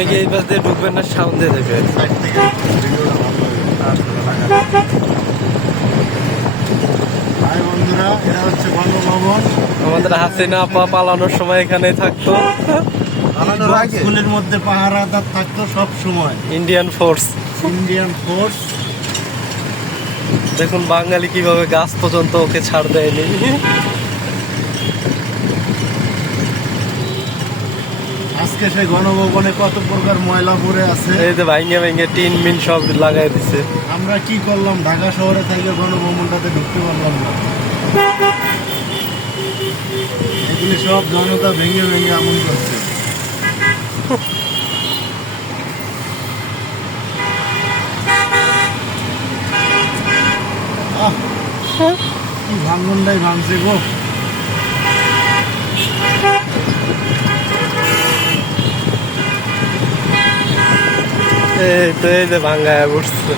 আপনি কি এই পাশ দিয়ে ঢুকবেন না সামনে দিয়ে দেবেন? সাইড থেকে ভিডিওটা ভালো লাগে। হাই বন্ধুরা, এটা হচ্ছে গণভবন। আমাদের হাসিনা আপা পালানোর সময় এখানেই থাকতো। পালানোর আগে স্কুলের মধ্যে পাহারাদার থাকতো সব সময়। Indian force. Indian force. দেখুন বাঙালি কিভাবে গাছ পর্যন্ত ওকে ছাড় দেয়নি। আজকে সেই গণভবনে কত প্রকার ময়লা পড়ে আছে। এই যে ভাইঙ্গে ভাইঙ্গে টিন মিন সব লাগাই দিছে। আমরা কি করলাম, ঢাকা শহরে থেকে গণভবনটাতে ঢুকতে পারলাম না। এগুলি সব জনতা ভেঙে ভেঙে আমল করছে। কি ভাঙনটাই ভাঙছে গো। এই তো এই যে ভাঙ্গায় উঠছে।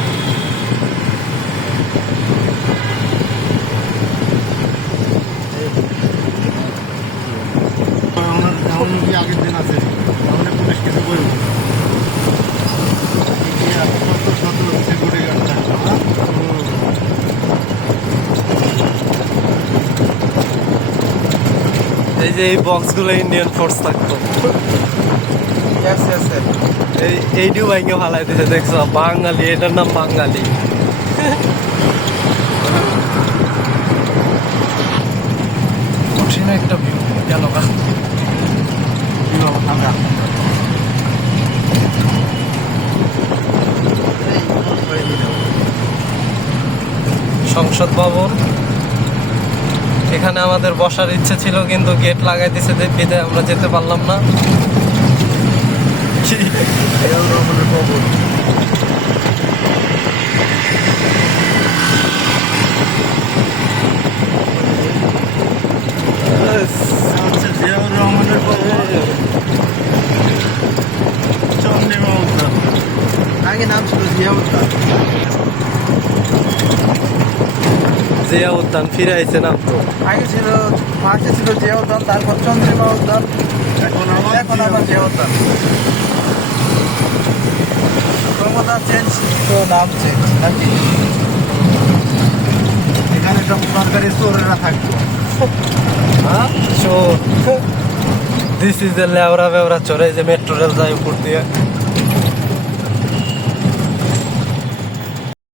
আগের দিন আছে আমাদের পুলিশ কিছু করবো সিকিউরিটি গার্ড থাকতো। এই যে এই বক্সগুলো ইন্ডিয়ান ফোর্স থাকতো। এইটিও ভাইঙ্গে ফালাই দিছে, দেখছো? বাঙালি, এটার নাম বাঙালি। কঠিন একটা ভিউ গেল গা। সংসদ ভবন, এখানে আমাদের বসার ইচ্ছে ছিল কিন্তু গেট লাগাই দিছে বিধায় আমরা যেতে পারলাম না। জিয়াউর রহমানের চন্দ্রিমা উদ্যান, আগে নাম ছিল জিয়া উদ্যান। জিয়া উদ্যান ফিরে আইছে নাম তো। আগে ছিল ফার্স্টে ছিল জিয়া উদ্যান, তারপর চন্দ্রিমা উদ্যান, এখন আবার জিয়া উদ্যান। ক্ষমতা চেঞ্জ তো নাম চেঞ্জ নাকি? এখানে সব সরকারি চোরেরা থাকতো। হ্যাঁ চোর। দিস ইজ এ লেওরা বেওরা চোর। এই যে মেট্রো রেল যায় উপর দিয়ে।